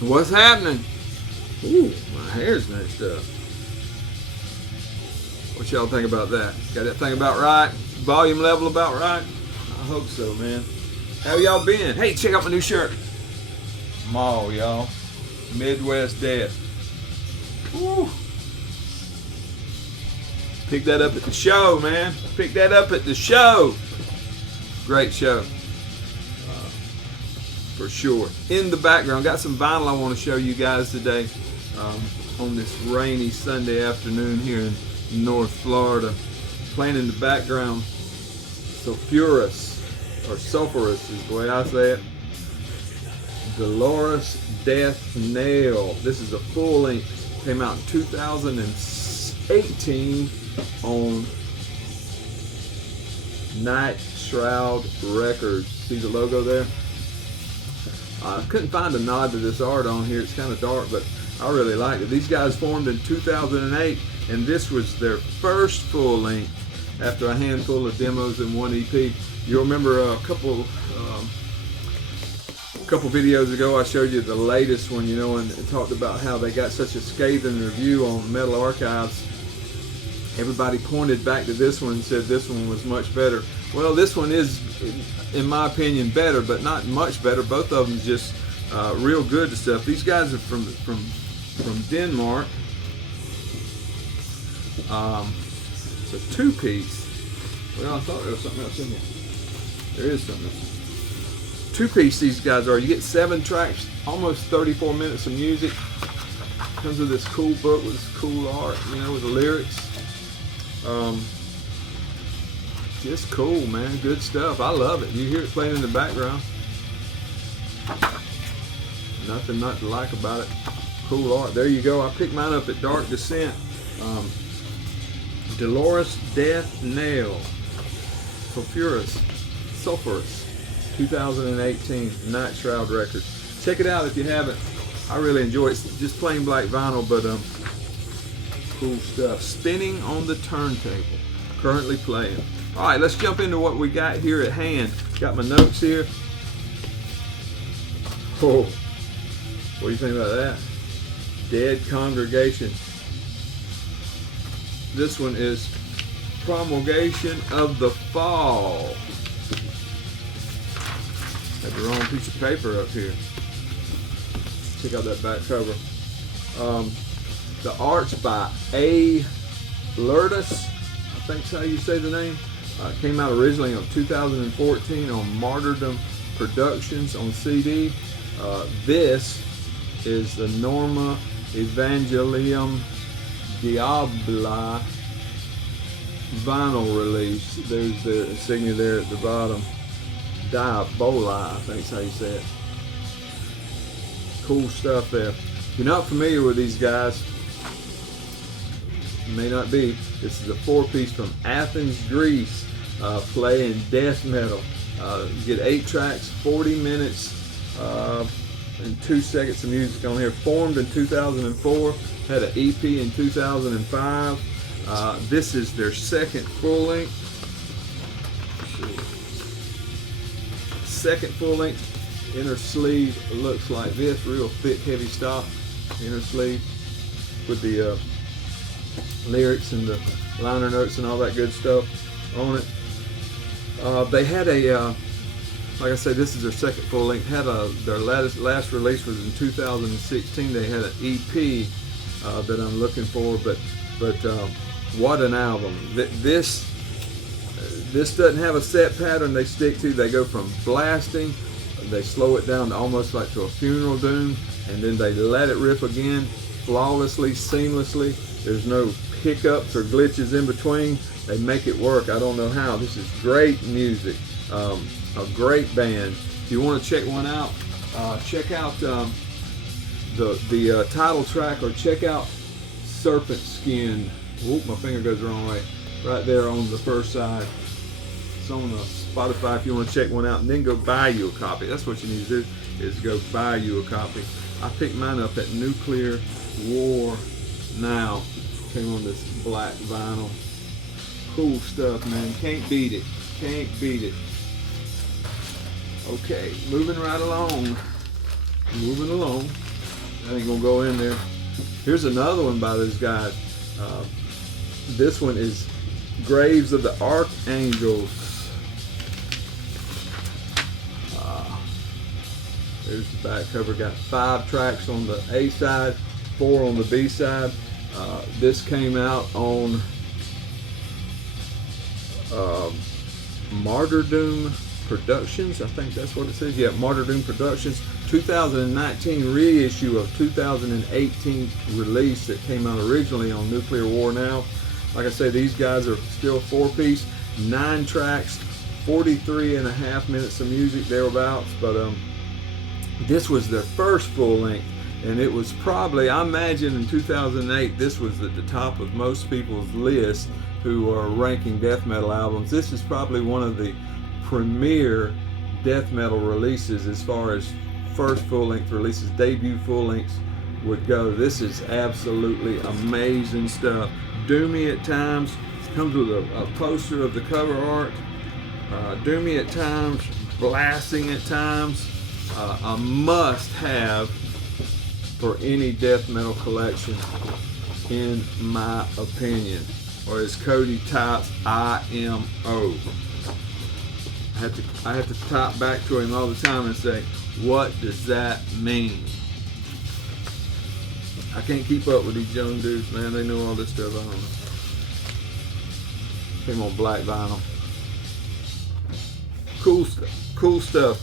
What's happening? Ooh, my hair's messed up. What y'all think about that? Got that thing about right? Volume level about right? I hope so, man. How y'all been? Hey, check out my new shirt. Mall, y'all. Midwest Death. Woo. Pick that up at the show, man. Pick that up at the show. Great show. For sure. In the background, got some vinyl I want to show you guys today on this rainy Sunday afternoon here in North Florida. Playing in the background, Sulphurous, or Sulphurous is the way I say it. Dolorous Death Knell. This is a full length. Came out in 2018 on Night Shroud Records. See the logo there? I couldn't find a nod to this art on here. It's kind of dark, but I really like it. These guys formed in 2008, and this was their first full length after a handful of demos and one EP. You'll remember a couple videos ago I showed you the latest one, you know, and talked about how they got such a scathing review on Metal Archives. Everybody pointed back to this one and said this one was much better. Well, this one is, in my opinion, better, but not much better. Both of them just real good to stuff. These guys are from Denmark. It's a two-piece. Well, I thought there was something else in here. There is something else. Two-piece these guys are. You get 7 tracks, almost 34 minutes of music. Comes with this cool book with this cool art, you know, with the lyrics. Just cool, man. Good stuff. I love it. You hear it playing in the background. Nothing not to like about it. Cool art. There you go. I picked mine up at Dark Descent. Dolorous Death Knell. Sulphurous. 2018 Night Shroud Records. Check it out if you haven't. I really enjoy it. It's just plain black vinyl, but cool stuff. Spinning on the turntable. Currently playing. All right, let's jump into what we got here at hand. Got my notes here. Oh, what do you think about that? Dead Congregation. This one is Promulgation of the Fall. Had the wrong piece of paper up here. Check out that back cover. The art's by A. Lourdes, I think's how you say the name. Came out originally in 2014 on Martyrdom Productions on CD. This is the Norma Evangelium Diablo vinyl release. There's the insignia there at the bottom. Diabola, I think's how you say it. Cool stuff there. If you're not familiar with these guys, you may not be. This is a 4-piece from Athens, Greece, playing death metal. You get 8 tracks, 40 minutes, and 2 seconds of music on here. Formed in 2004, had an EP in 2005. This is their second full length. Second full length. Inner sleeve looks like this, real thick, heavy stock. Inner sleeve with the lyrics and the liner notes and all that good stuff on it. They had a, like I said, this is their second full length. Had their last release was in 2016. They had an EP that I'm looking for, but what an album! This doesn't have a set pattern they stick to. They go from blasting, they slow it down to almost like to a funeral doom, and then they let it rip again, flawlessly, seamlessly. There's no hiccups or glitches in between. They make it work. I don't know how. This is great music. A great band. If you want to check one out, check out the title track, or check out Serpent Skin. Whoop, my finger goes the wrong way. Right there on the first side. It's on Spotify if you want to check one out, and then go buy you a copy. That's what you need to do, is go buy you a copy. I picked mine up at Nuclear War Now. Came on this black vinyl. Cool stuff, man. Can't beat it. Can't beat it. Okay, moving right along. Moving along. That ain't gonna go in there. Here's another one by those guys. This one is Graves of the Archangels. There's the back cover. Got 5 tracks on the A side, 4 on the B side. This came out on Martyrdom Productions. I think that's what it says. Yeah, Martyrdom Productions. 2019 reissue of 2018 release that came out originally on Nuclear War Now. Like I say, these guys are still 4-piece, 9 tracks, 43.5 minutes of music thereabouts. But this was their first full length, and it was probably, I imagine in 2008, this was at the top of most people's list who are ranking death metal albums. This is probably one of the premier death metal releases as far as first full-length releases, debut full-lengths would go. This is absolutely amazing stuff. Doomy at times, comes with a poster of the cover art. Doomy at times, blasting at times. A must-have for any death metal collection, in my opinion. Or as Cody types, IMO. I have to type back to him all the time and say, what does that mean? I can't keep up with these young dudes, man. They know all this stuff. I don't know. Came on black vinyl. Cool stuff.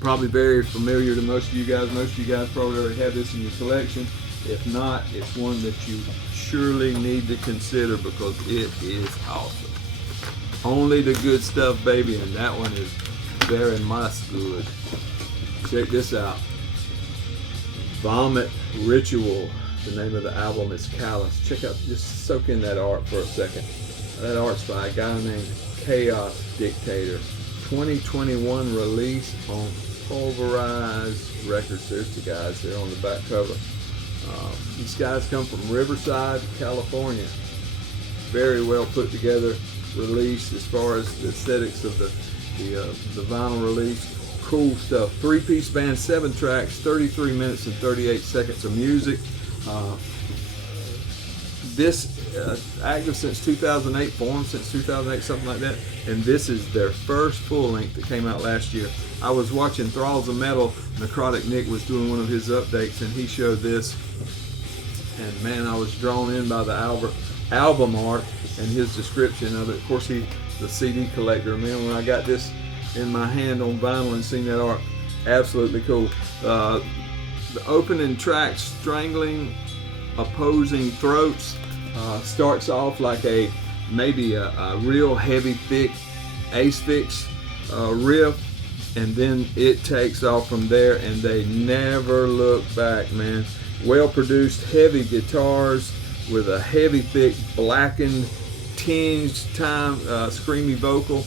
Probably very familiar to most of you guys. Most of you guys probably already have this in your collection. If not, it's one that you surely need to consider because it is awesome. Only the good stuff, baby, and that one is very much good. Check this out. Vomit Ritual. The name of the album is Callous. Check out, just soak in that art for a second. That art's by a guy named Chaos Dictator. 2021 release on Pulverized Records. There's the guys there on the back cover. These guys come from Riverside, California. Very well put together release as far as the aesthetics of the vinyl release. Cool stuff. 3-piece band, 7 tracks, 33 minutes and 38 seconds of music. This active since 2008, formed since 2008, something like that. And this is their first full length that came out last year. I was watching Thralls of Metal. Necrotic Nick was doing one of his updates, and he showed this. And man, I was drawn in by the album art and his description of it. Of course, he's the CD collector. Man, when I got this in my hand on vinyl and seen that art, absolutely cool. The opening track, Strangling Opposing Throats, starts off like maybe a real heavy, thick Asphyx riff, and then it takes off from there, and they never look back, man. Well produced, heavy guitars with a heavy, thick, blackened, tinged screamy vocal,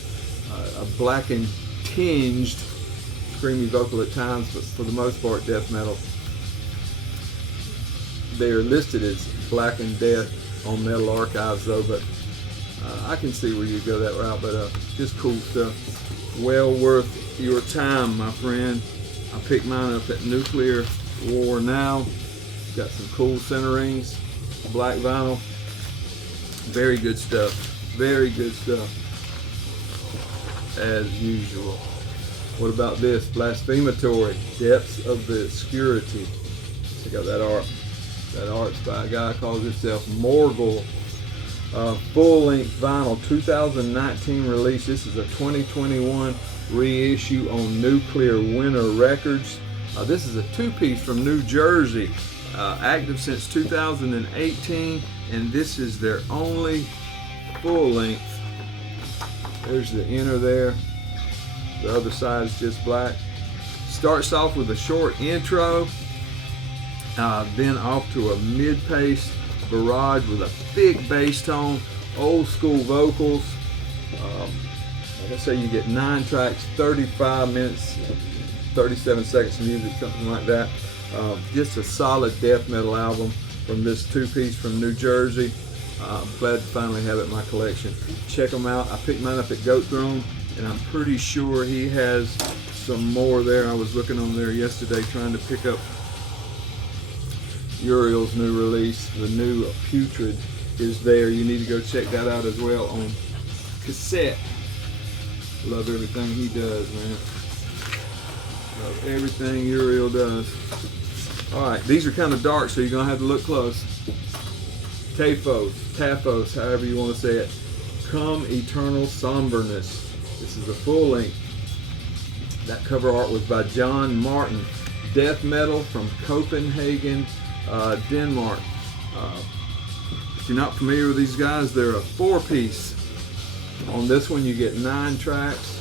a blackened, tinged screamy vocal at times, but for the most part, death metal. They are listed as Black and Death on Metal Archives, though, but I can see where you go that route. But just cool stuff. Well worth your time, my friend. I picked mine up at Nuclear War Now. Got some cool center rings, black vinyl. Very good stuff. Very good stuff. As usual. What about this? Blasphematory, Depths of the Obscurity. Check out that art. That art's by a guy who calls himself Morgul. Full-length vinyl, 2019 release. This is a 2021 reissue on Nuclear Winter Records. This is a 2-piece from New Jersey, active since 2018, and this is their only full-length. There's the inner there. The other side is just black. Starts off with a short intro. Then off to a mid-paced barrage with a thick bass tone, old school vocals. Like I say, you get 9 tracks, 35 minutes, 37 seconds of music, something like that. Just a solid death metal album from this 2-piece from New Jersey. I'm glad to finally have it in my collection. Check them out. I picked mine up at Goat Throne, and I'm pretty sure he has some more there. I was looking on there yesterday trying to pick up Uriel's new release, the new Putrid, is there. You need to go check that out as well on cassette. Love everything he does, man. Love everything Uriel does. Alright, these are kind of dark, so you're going to have to look close. Taphos, however you want to say it. Come Eternal Somberness. This is a full length. That cover art was by John Martin. Death metal from Copenhagen, Denmark. If you're not familiar with these guys, they're a 4-piece. On this one you get 9 tracks.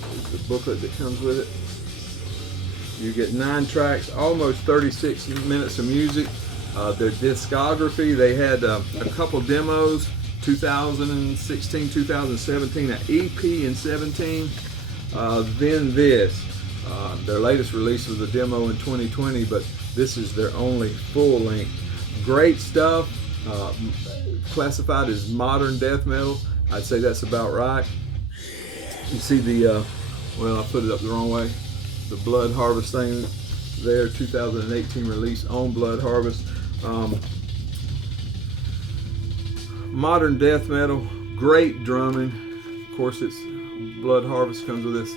There's the booklet that comes with it. You get 9 tracks, almost 36 minutes of music. Their discography, they had a couple demos, 2016, 2017, an EP in 17. Then this. Their latest release was a demo in 2020, but this is their only full length. Great stuff. Classified as modern death metal. I'd say that's about right. You see the, well, I put it up the wrong way. The Blood Harvest thing there, 2018 release on Blood Harvest. Modern death metal, great drumming. Of course, it's Blood Harvest comes with this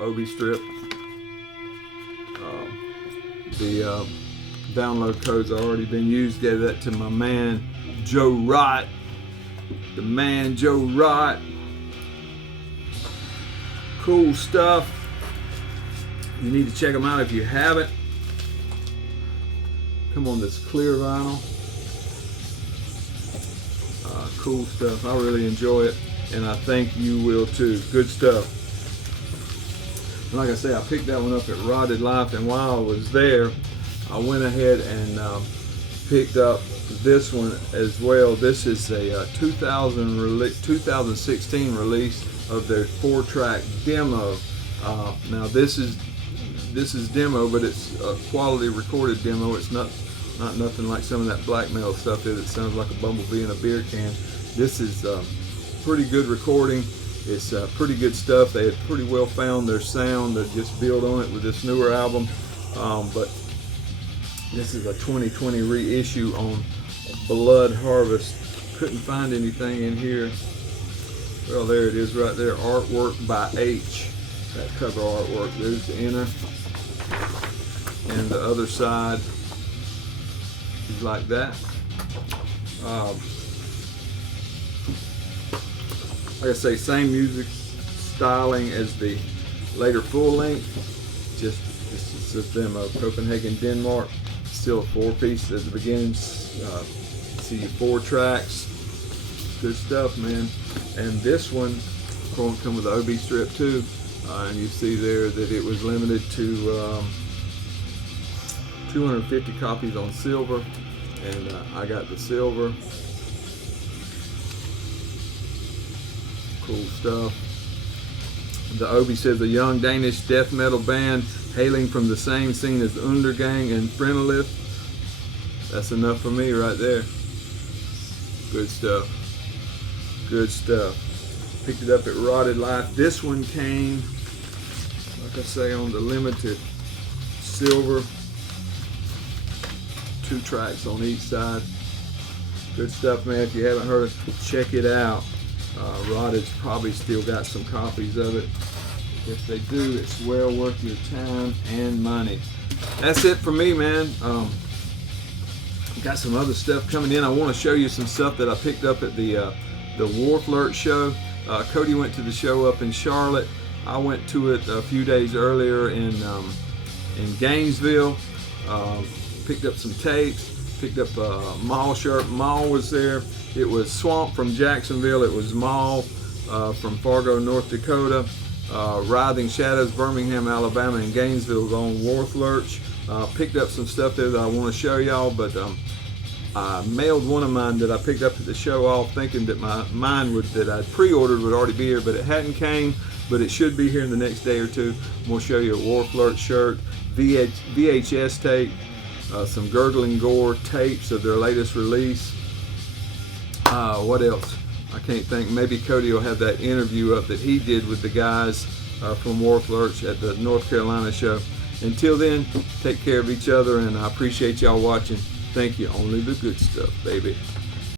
OB strip. The download codes have already been used. Gave that to my man Joe Wright. The man Joe Wright. Cool stuff. You need to check them out if you haven't. Come on, this clear vinyl. Cool stuff. I really enjoy it, and I think you will too. Good stuff. Like I say, I picked that one up at Rotted Life, and while I was there, I went ahead and picked up this one as well. This is a 2016 release of their 4-track demo. Now this is demo, but it's a quality recorded demo. It's not nothing like some of that black metal stuff that sounds like a bumblebee in a beer can. This is pretty good recording. It's pretty good stuff. They had pretty well found their sound to just build on it with this newer album. But this is a 2020 reissue on Blood Harvest. Couldn't find anything in here. Well, there it is right there. Artwork by H. That cover artwork. There's the inner. And the other side is like that. Like I say, same music styling as the later full length. Just this is a demo. Copenhagen, Denmark. Still a 4-piece at the beginning. See 4 tracks. Good stuff, man. And this one will come with the OB strip too. And you see there that it was limited to 250 copies on silver, and I got the silver. Cool stuff. The OB says a young Danish death metal band hailing from the same scene as Undergang and Frenelith. That's enough for me right there. Good stuff. Good stuff. Picked it up at Rotted Life. This one came, like I say, on the limited silver. 2 tracks on each side. Good stuff, man. If you haven't heard it, check it out. Rotted's probably still got some copies of it. If they do, it's well worth your time and money. That's it for me, man. Got some other stuff coming in. I want to show you some stuff that I picked up at the Warflirt show. Cody went to the show up in Charlotte. I went to it a few days earlier in Gainesville. Picked up some tapes. Picked up a Maul shirt. Maul was there. It was Swamp from Jacksonville. It was Maul from Fargo, North Dakota. Writhing Shadows, Birmingham, Alabama, and Gainesville on Warflirt. Picked up some stuff there that I want to show y'all, but I mailed one of mine that I picked up at the show off, thinking that mine that I'd pre-ordered would already be here, but it hadn't came. But it should be here in the next day or two. I'm going to show you a Warflirt shirt, VHS tape, some Gurgling Gore tapes of their latest release. What else? I can't think. Maybe Cody will have that interview up that he did with the guys from Warflirt at the North Carolina show. Until then, take care of each other, and I appreciate y'all watching. Thank you. Only the good stuff, baby.